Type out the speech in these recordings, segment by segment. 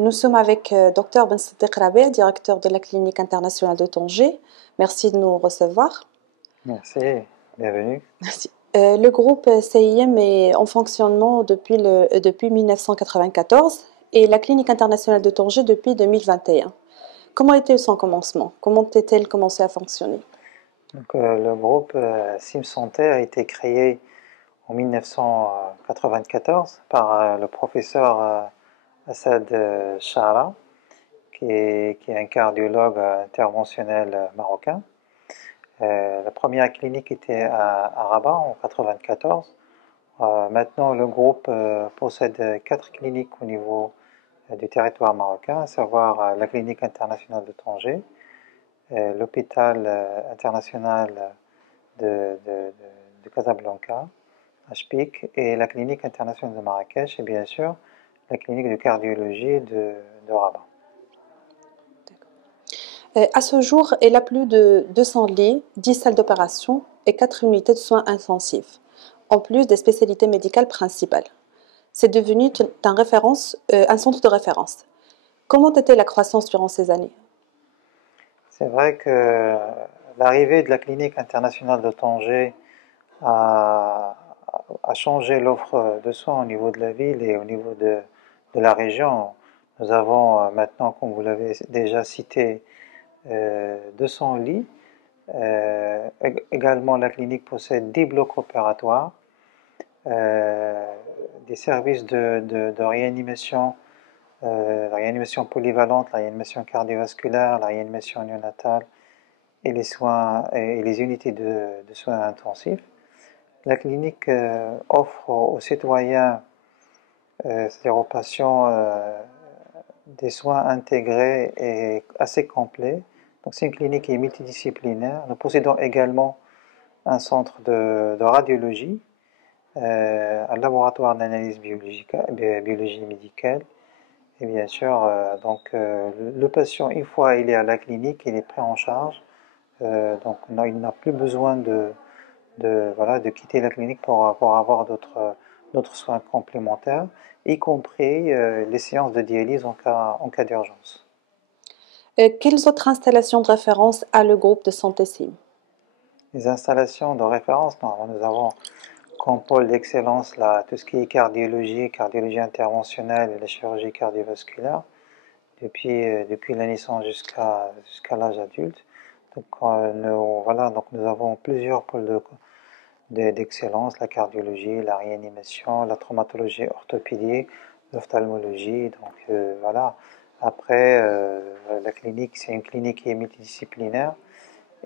Nous sommes avec Dr Ben Saddeq Rabea, directeur de la clinique internationale de Tanger. Merci de nous recevoir. Merci, bienvenue. Merci. Le groupe CIM est en fonctionnement depuis 1994 et la clinique internationale de Tanger depuis 2021. Comment était son commencement? Comment a-t-elle commencé à fonctionner? Donc, le groupe SIM Santé a été créé en 1994 par le professeur Assad Shara, qui est un cardiologue interventionnel marocain. La première clinique était à Rabat en 1994. Maintenant, le groupe possède 4 cliniques au niveau du territoire marocain, à savoir la clinique internationale de Tanger, l'hôpital international de Casablanca, HPIC, et la clinique internationale de Marrakech, et bien sûr la clinique de cardiologie de Rabat. À ce jour, elle a plus de 200 lits, 10 salles d'opération et 4 unités de soins intensifs, en plus des spécialités médicales principales. C'est devenu un centre de référence. Comment était la croissance durant ces années? C'est vrai que l'arrivée de la clinique internationale de Tanger a changé l'offre de soins au niveau de la ville et au niveau de la région. Nous avons maintenant, comme vous l'avez déjà cité, 200 lits. Également, la clinique possède 10 blocs opératoires, des services de réanimation, la réanimation polyvalente, la réanimation cardiovasculaire, la réanimation néonatale et les soins et les unités de soins intensifs. La clinique offre aux citoyens, c'est-à-dire aux patients, des soins intégrés et assez complets. Donc c'est une clinique qui est multidisciplinaire. Nous possédons également un centre de radiologie, un laboratoire d'analyse biologie médicale. Et bien sûr, le patient, une fois il est à la clinique, il est pris en charge. Donc il n'a plus besoin de quitter la clinique pour avoir d'autres soins complémentaires, y compris les séances de dialyse en cas d'urgence. Quelles autres installations de référence a le groupe de santé SIM? Les installations de référence, nous avons comme pôle d'excellence là, tout ce qui est cardiologie interventionnelle et la chirurgie cardiovasculaire, depuis la naissance jusqu'à l'âge adulte. Donc, nous avons plusieurs pôles d'excellence, la cardiologie, la réanimation, la traumatologie orthopédique, l'ophtalmologie. Donc voilà. Après, la clinique, c'est une clinique qui est multidisciplinaire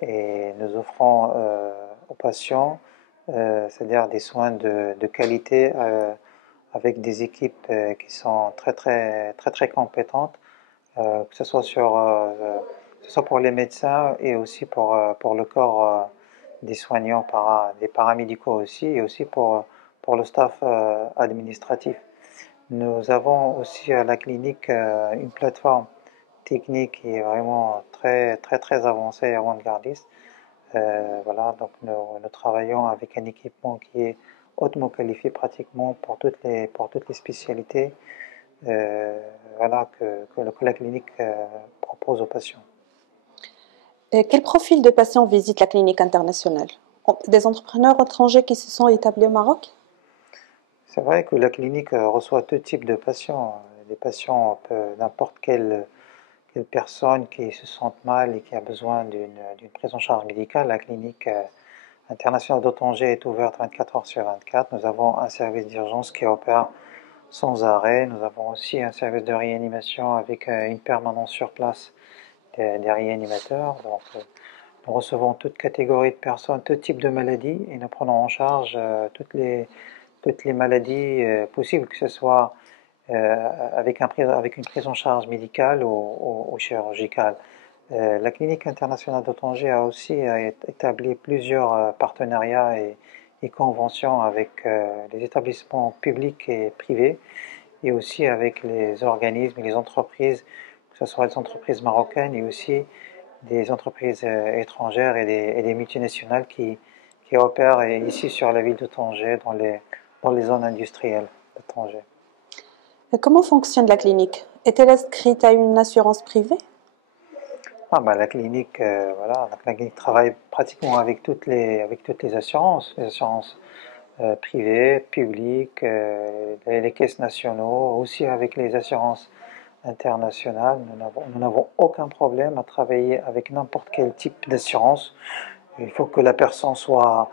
et nous offrons aux patients, c'est-à-dire des soins de qualité avec des équipes qui sont très compétentes, que ce soit que ce soit pour les médecins et aussi pour le corps des soignants, des paramédicaux aussi, et aussi pour le staff administratif. Nous avons aussi à la clinique une plateforme technique qui est vraiment très avancée et avant-gardiste. Donc nous travaillons avec un équipement qui est hautement qualifié pratiquement pour toutes les spécialités que la clinique propose aux patients. Quel profil de patients visite la clinique internationale? Des entrepreneurs étrangers qui se sont établis au Maroc? C'est vrai que la clinique reçoit tout type de patients. Des patients, n'importe quelle personne qui se sente mal et qui a besoin d'une prise en charge médicale. La clinique internationale de Tanger est ouverte 24 heures sur 24. Nous avons un service d'urgence qui opère sans arrêt. Nous avons aussi un service de réanimation avec une permanence sur place des réanimateurs. Donc, nous recevons toute catégorie de personnes, tout type de maladies, et nous prenons en charge toutes les maladies possibles, que ce soit avec une prise en charge médicale ou chirurgicale. La clinique internationale de Tanger a aussi établi plusieurs partenariats et conventions avec les établissements publics et privés, et aussi avec les organismes et les entreprises, que ce soit les entreprises marocaines et aussi des entreprises étrangères et des multinationales qui opèrent ici sur la ville de Tanger, dans les zones industrielles de Tanger. Comment fonctionne la clinique? Est-elle inscrite à une assurance privée? La clinique, voilà, la clinique travaille pratiquement avec toutes les assurances privées, publiques, les caisses nationaux, aussi avec les assurances internationales. Nous n'avons aucun problème à travailler avec n'importe quel type d'assurance. Il faut que la personne soit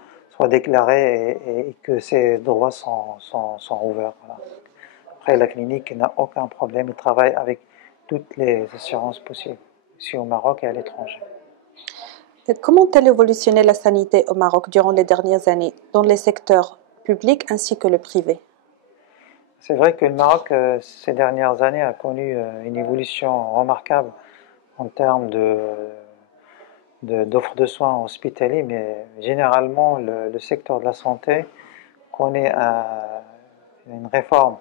déclarée et que ses droits sont ouverts. Voilà. Après, la clinique n'a aucun problème, elle travaille avec toutes les assurances possibles, ici au Maroc et à l'étranger. Comment a évolutionné la santé au Maroc durant les dernières années, dans les secteurs publics ainsi que le privé? C'est vrai que le Maroc, ces dernières années, a connu une évolution remarquable en termes d'offres de soins hospitaliers, mais généralement, le secteur de la santé connaît une réforme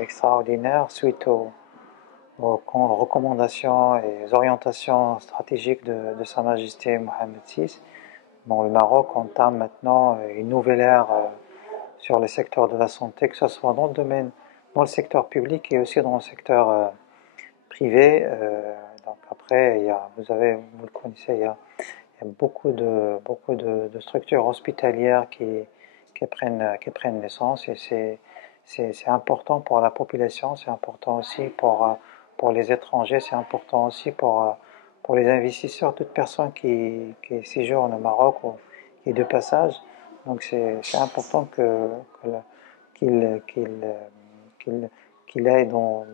extraordinaire suite aux recommandations et aux orientations stratégiques de Sa Majesté Mohamed VI. Bon, le Maroc entame maintenant une nouvelle ère sur le secteur de la santé, que ce soit dans le secteur public et aussi dans le secteur privé. Donc après, vous le connaissez, il y a beaucoup de structures hospitalières qui prennent naissance et c'est important pour la population, c'est important aussi pour les étrangers, c'est important aussi pour les investisseurs, toute personne qui séjourne au Maroc ou qui est de passage. Donc c'est important qu'il qu'il ait dans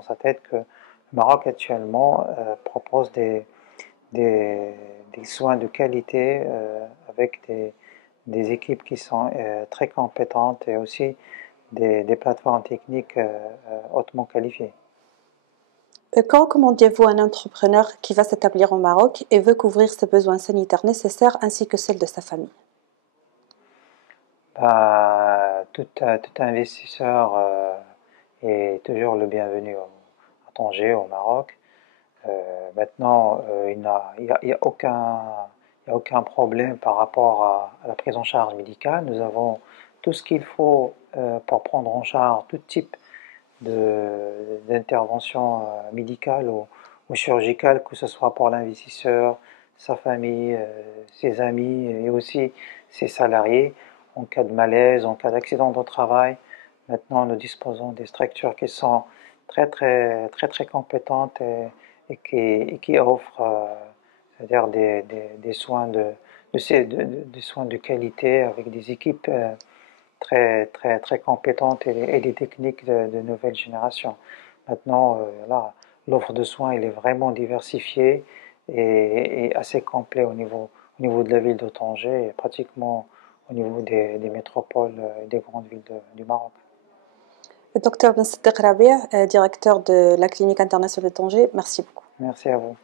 sa tête que le Maroc actuellement propose des, des soins de qualité avec des équipes qui sont très compétentes et aussi des plateformes techniques hautement qualifiées. Que recommandez-vous à un entrepreneur qui va s'établir au Maroc et veut couvrir ses besoins sanitaires nécessaires ainsi que ceux de sa famille? Tout investisseur est toujours le bienvenu à Tanger, au Maroc. Maintenant, il n'y a aucun problème par rapport à la prise en charge médicale. Nous avons tout ce qu'il faut pour prendre en charge tout type d'intervention médicale ou chirurgicale, que ce soit pour l'investisseur, sa famille, ses amis et aussi ses salariés, en cas de malaise, en cas d'accident de travail. Maintenant, nous disposons des structures qui sont très compétentes et qui offrent c'est-à-dire des soins des soins de qualité avec des équipes très compétentes et des techniques de nouvelle génération. Maintenant, là, l'offre de soins elle est vraiment diversifiée et assez complète au niveau de la ville de Tanger et pratiquement au niveau des métropoles et des grandes villes du Maroc. Docteur Ben Saddeq Rabia, directeur de la clinique internationale de Tanger, merci beaucoup. Merci à vous.